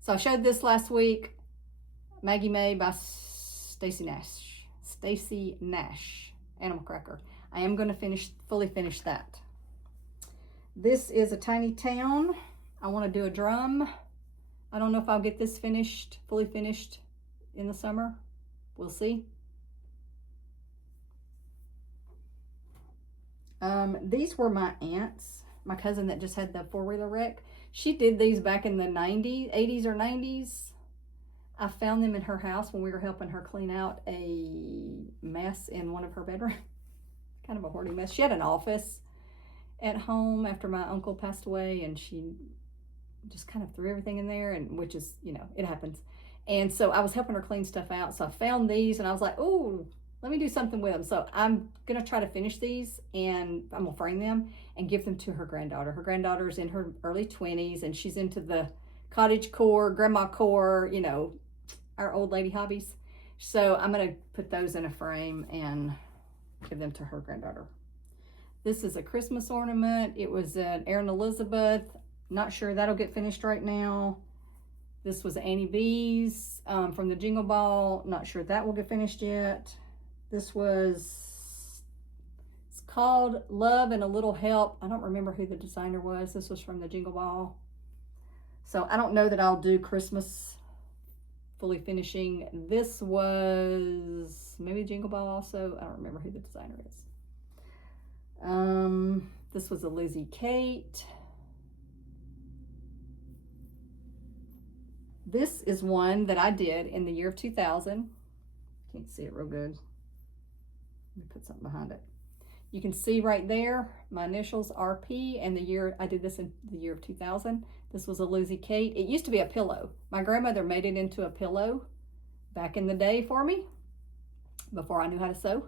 So I showed this last week, Maggie May by Stacy Nash, Animal Cracker. I am going to fully finish that. This is a tiny town. I want to do a drum. I don't know if I'll get this fully finished in the summer. We'll see. These were my aunt's, my cousin that just had the four-wheeler wreck. She did these back in the 80s or 90s. I found them in her house when we were helping her clean out a mess in one of her bedrooms. Kind of a hoarding mess. She had an office at home after my uncle passed away, and she just kind of threw everything in there, and which is, it happens. And so I was helping her clean stuff out. So I found these and I was like, oh, let me do something with them. So I'm going to try to finish these, and I'm going to frame them and give them to her granddaughter. Her granddaughter's in her early 20s, and she's into the cottage core, grandma core, our old lady hobbies. So I'm going to put those in a frame and give them to her granddaughter. This is a Christmas ornament. It was an Erin Elizabeth. Not sure that'll get finished right now. This was Annie B's from the Jingle Ball. Not sure that will get finished yet. This was, it's called Love and a Little Help. I don't remember who the designer was. This was from the Jingle Ball. So I don't know that I'll do Christmas fully finishing. This was maybe Jingle Ball also. I don't remember who the designer is. This was a Lizzie Kate. This is one that I did in the year of 2000. Can't see it real good. Let me put something behind it. You can see right there, my initials RP, and the year, I did this in the year of 2000. This was a Lizzie Kate. It used to be a pillow. My grandmother made it into a pillow back in the day for me, before I knew how to sew.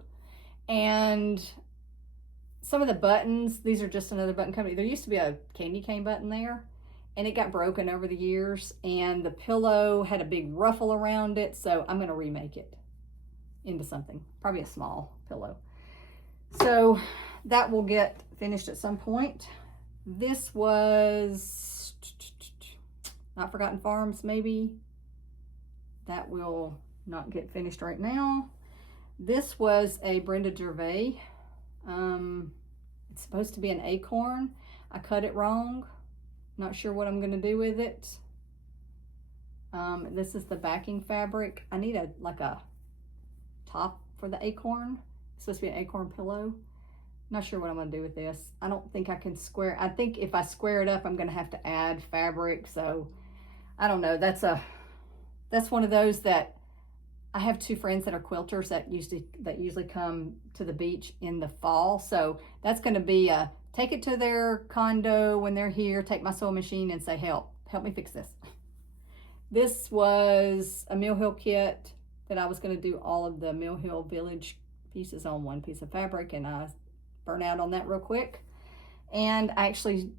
And some of the buttons, these are just another button company. There used to be a candy cane button there, and it got broken over the years, and the pillow had a big ruffle around it, so I'm going to remake it into something, probably a small pillow. So that will get finished at some point. This was Not Forgotten Farms, maybe. That will not get finished right now. This was a Brenda Gervais. It's supposed to be an acorn. I cut it wrong. Not sure what I'm going to do with it. This is the backing fabric. I need a top for the acorn. It's supposed to be an acorn pillow. Not sure what I'm going to do with this. I don't think I can square. I think if I square it up, I'm going to have to add fabric. So I don't know. That's one of those that I have two friends that are quilters that usually come to the beach in the fall. So that's going to be a take it to their condo when they're here, take my sewing machine and say, help me fix this. This was a Mill Hill kit that I was going to do all of the Mill Hill Village pieces on one piece of fabric, and I burned out on that real quick. And I actually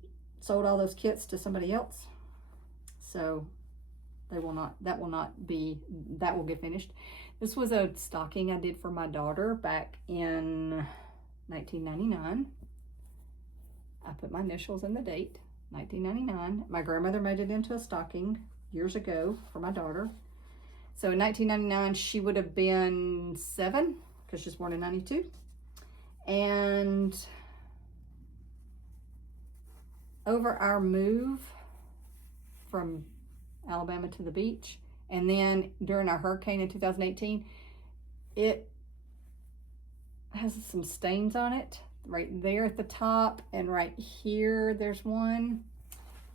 sold all those kits to somebody else. So that will get finished. This was a stocking I did for my daughter back in 1999. I put my initials in the date, 1999. My grandmother made it into a stocking years ago for my daughter. So in 1999, she would have been 7 because she's born in 92. And over our move from Alabama to the beach, and then during our hurricane in 2018, it has some stains on it right there at the top, and right here there's one,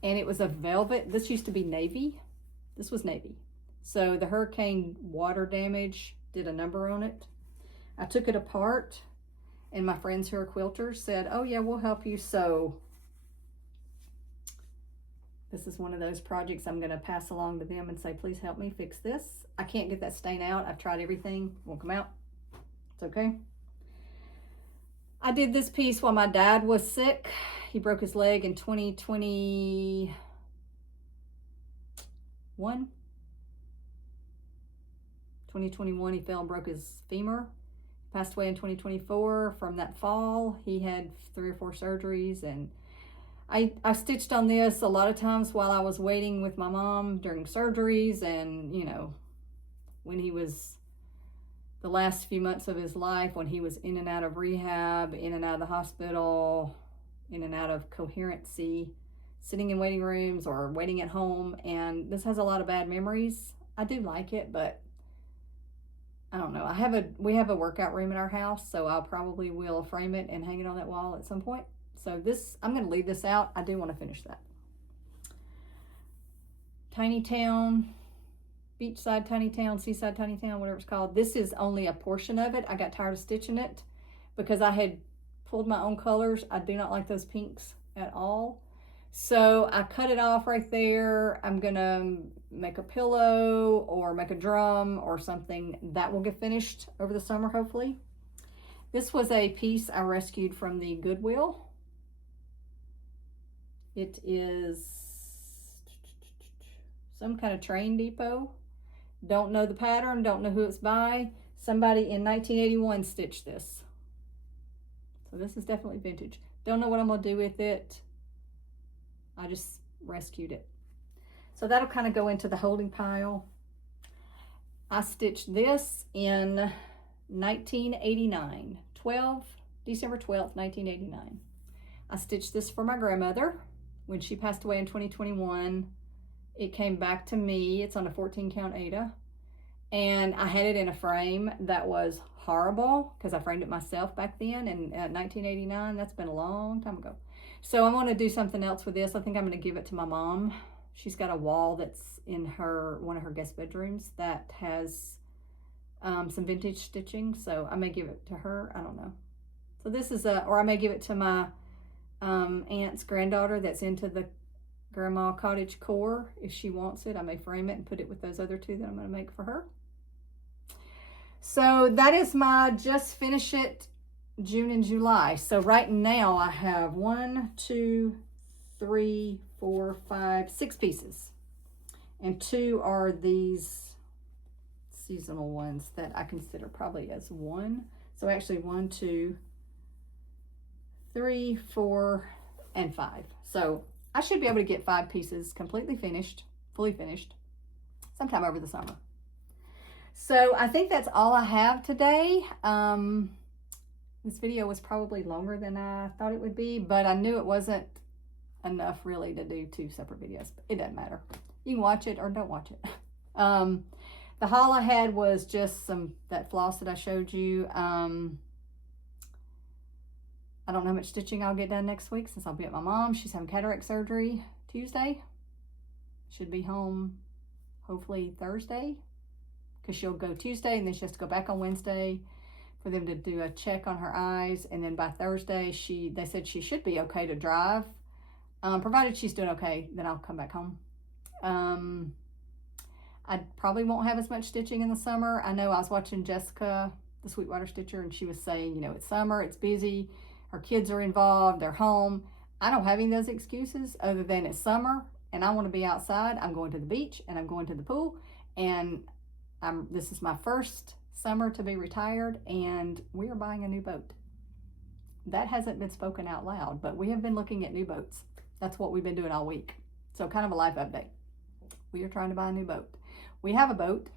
and it was a velvet. This used to be navy. This was navy. So the hurricane water damage did a number on it. I took it apart, and my friends who are quilters said, oh yeah, we'll help you sew. This is one of those projects I'm going to pass along to them and say, please help me fix this. I can't get that stain out. I've tried everything. It won't come out. It's okay. I did this piece while my dad was sick. He broke his leg in 2021. 2021, he fell and broke his femur. Passed away in 2024 from that fall. He had 3 or 4 surgeries, and I stitched on this a lot of times while I was waiting with my mom during surgeries, and, you know, when he was the last few months of his life, when he was in and out of rehab, in and out of the hospital, in and out of coherency, sitting in waiting rooms or waiting at home. And this has a lot of bad memories. I do like it, but I don't know. We have a workout room in our house, so I probably will frame it and hang it on that wall at some point. So this, I'm going to leave this out. I do want to finish that. Tiny Town, Beachside Tiny Town, Seaside Tiny Town, whatever it's called. This is only a portion of it. I got tired of stitching it because I had pulled my own colors. I do not like those pinks at all. So I cut it off right there. I'm going to make a pillow or make a drum or something. That will get finished over the summer, hopefully. This was a piece I rescued from the Goodwill. It is some kind of train depot. Don't know the pattern, don't know who it's by. Somebody in 1981 stitched this. So this is definitely vintage. Don't know what I'm going to do with it. I just rescued it. So that'll kind of go into the holding pile. I stitched this in 1989. December 12th, 1989. I stitched this for my grandmother. When she passed away in 2021, it came back to me. It's on a 14 count Aida. And I had it in a frame that was horrible because I framed it myself back then in 1989. That's been a long time ago. So I want to do something else with this. I think I'm going to give it to my mom. She's got a wall that's in one of her guest bedrooms that has some vintage stitching. So I may give it to her. I don't know. So this is or I may give it to my aunt's granddaughter that's into the grandma cottage core. If she wants it, I may frame it and put it with those other 2 that I'm going to make for her. So that is my just finish it June and July. So right now I have 1, 2, 3, 4, 5, 6 pieces, and 2 are these seasonal ones that I consider probably as 1. So actually 1, 2, 3, 4, and 5. So I should be able to get 5 pieces completely finished, fully finished, sometime over the summer. So I think that's all I have today. This video was probably longer than I thought it would be, but I knew it wasn't enough really to do 2 separate videos. It doesn't matter. You can watch it or don't watch it. The haul I had was just that floss that I showed you. I don't know how much stitching I'll get done next week since I'll be at my mom's. She's having cataract surgery Tuesday. Should be home hopefully Thursday. because she'll go Tuesday and then she has to go back on Wednesday for them to do a check on her eyes. And then by Thursday, they said she should be okay to drive. Provided she's doing okay, then I'll come back home. I probably won't have as much stitching in the summer. I know I was watching Jessica, the Sweetwater Stitcher, and she was saying, it's summer, it's busy, her kids are involved, they're home. I don't have any of those excuses other than it's summer and I want to be outside. I'm going to the beach and I'm going to the pool, and this is my first summer to be retired, and we are buying a new boat. That hasn't been spoken out loud, but we have been looking at new boats. That's what we've been doing all week. So kind of a life update. We are trying to buy a new boat. We have a boat.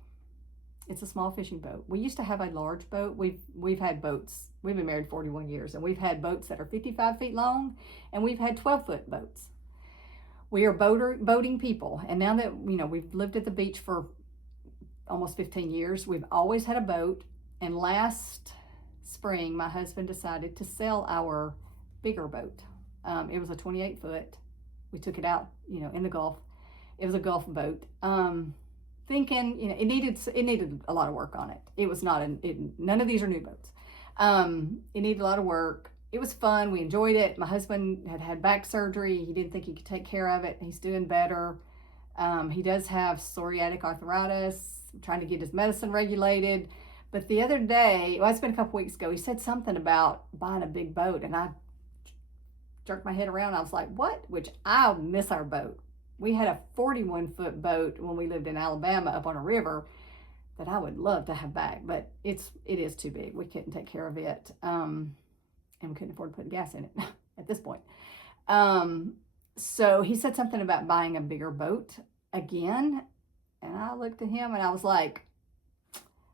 It's a small fishing boat. We used to have a large boat. We've had boats. We've been married 41 years, and we've had boats that are 55 feet long, and we've had 12-foot boats. We are boating people, and now that we've lived at the beach for almost 15 years, we've always had a boat. And last spring, my husband decided to sell our bigger boat. It was a 28-foot. We took it out, in the Gulf. It was a Gulf boat. Thinking, it needed a lot of work on it. It was not none of these are new boats. It needed a lot of work. It was fun. We enjoyed it. My husband had back surgery. He didn't think he could take care of it. He's doing better. He does have psoriatic arthritis. I'm trying to get his medicine regulated. But the other day, it's been a couple weeks ago, he said something about buying a big boat, and I jerked my head around. I was like, what? Which I miss our boat. We had a 41-foot boat when we lived in Alabama up on a river that I would love to have back, but it is too big. We couldn't take care of it, and we couldn't afford to put gas in it at this point. So he said something about buying a bigger boat again, and I looked at him and I was like,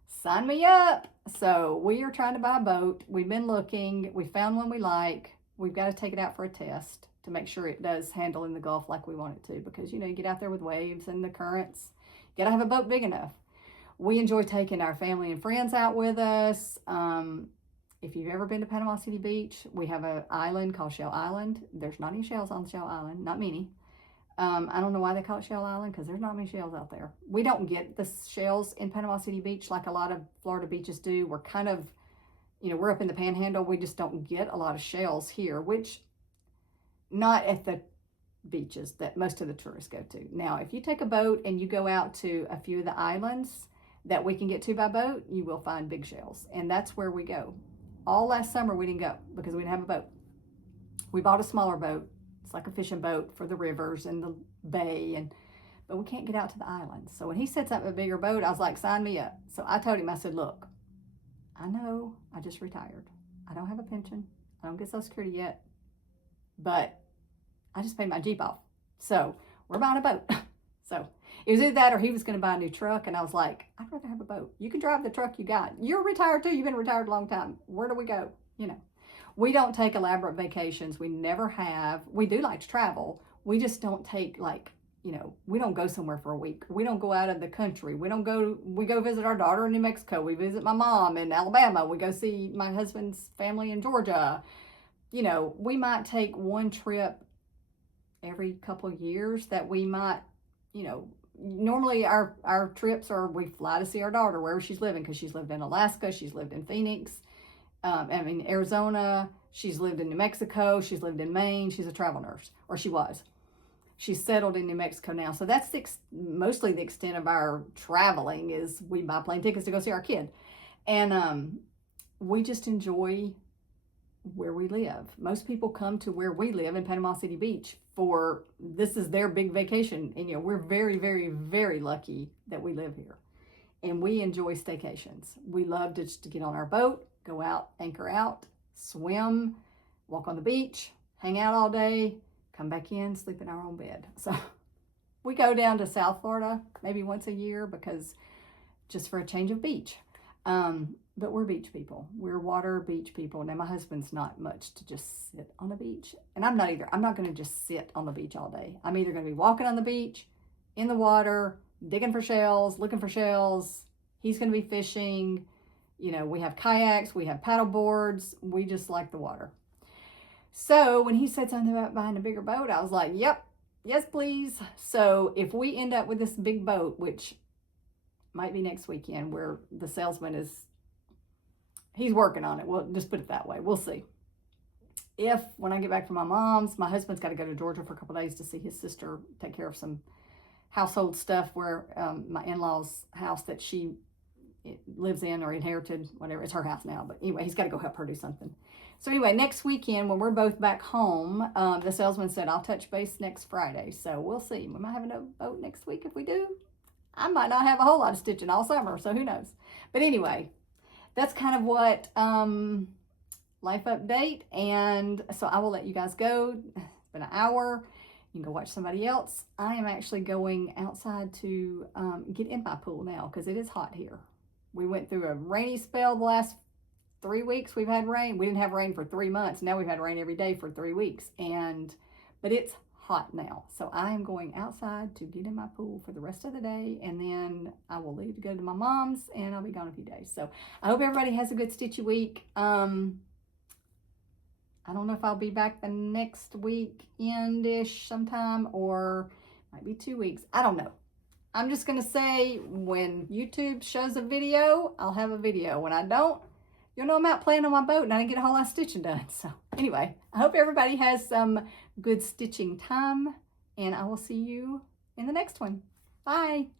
sign me up. So we are trying to buy a boat. We've been looking. We found one we like. We've got to take it out for a test to make sure it does handle in the Gulf like we want it to, because you get out there with waves and the currents. You got to have a boat big enough. We enjoy taking our family and friends out with us. If you've ever been to Panama City Beach, we have an island called Shell Island. There's not any shells on Shell Island, not many. I don't know why they call it Shell Island, because there's not many shells out there. We don't get the shells in Panama City Beach like a lot of Florida beaches do. We're kind of, we're up in the Panhandle. We just don't get a lot of shells here, which not at the beaches that most of the tourists go to. Now, if you take a boat and you go out to a few of the islands that we can get to by boat, you will find big shells, and that's where we go. All last summer we didn't go because we didn't have a boat. We bought a smaller boat. It's like a fishing boat for the rivers and the bay, but we can't get out to the islands. So when he said something about a bigger boat, I was like, sign me up. So I told him, I said, look, I know I just retired. I don't have a pension. I don't get Social Security yet, but I just paid my Jeep off. So we're buying a boat. So it was either that or he was going to buy a new truck. And I was like, I'd rather have a boat. You can drive the truck you got. You're retired too. You've been retired a long time. Where do we go? We don't take elaborate vacations. We never have. We do like to travel. We just don't take we don't go somewhere for a week. We don't go out of the country. We go visit our daughter in New Mexico. We visit my mom in Alabama. We go see my husband's family in Georgia. We might take one trip every couple of years that we might, normally our trips are, we fly to see our daughter wherever she's living, because she's lived in Alaska, she's lived in Phoenix, Arizona, she's lived in New Mexico, she's lived in Maine. She's a travel nurse, or she was. She's settled in New Mexico now. So that's mostly the extent of our traveling, is we buy plane tickets to go see our kid. And we just enjoy where we live. Most people come to where we live in Panama City Beach this is their big vacation. And we're very, very, very lucky that we live here. And we enjoy staycations. We love to get on our boat, go out, anchor out, swim, walk on the beach, hang out all day, come back in, sleep in our own bed. So we go down to South Florida maybe once a year, because just for a change of beach. But we're beach people. We're water beach people. Now, my husband's not much to just sit on the beach. And I'm not either. I'm not going to just sit on the beach all day. I'm either going to be walking on the beach, in the water, digging for shells, looking for shells. He's going to be fishing. We have kayaks, we have paddle boards. We just like the water. So when he said something about buying a bigger boat, I was like, yep, yes, please. So if we end up with this big boat, which might be next weekend, where the salesman he's working on it. We'll just put it that way. We'll see. If, when I get back from my mom's, my husband's got to go to Georgia for a couple of days to see his sister, take care of some household stuff, where my in-laws' house that she lives in or inherited, whatever, it's her house now. But anyway, he's got to go help her do something. So anyway, next weekend when we're both back home, the salesman said, I'll touch base next Friday. So we'll see. We might have a boat next week. If we do, I might not have a whole lot of stitching all summer. So who knows? But anyway, that's kind of what life update. And so I will let you guys go. It's been an hour. You can go watch somebody else. I am actually going outside to get in my pool now because it is hot here. We went through a rainy spell the last 3 weeks. We've had rain. We didn't have rain for 3 months. Now we've had rain every day for 3 weeks. But it's hot now. So I am going outside to get in my pool for the rest of the day. And then I will leave to go to my mom's, and I'll be gone a few days. So I hope everybody has a good stitchy week. I don't know if I'll be back the next weekend-ish sometime, or might be 2 weeks. I don't know. I'm just going to say when YouTube shows a video, I'll have a video. When I don't, you'll know I'm out playing on my boat and I didn't get a whole lot of stitching done. So anyway, I hope everybody has some good stitching time, and I will see you in the next one. Bye.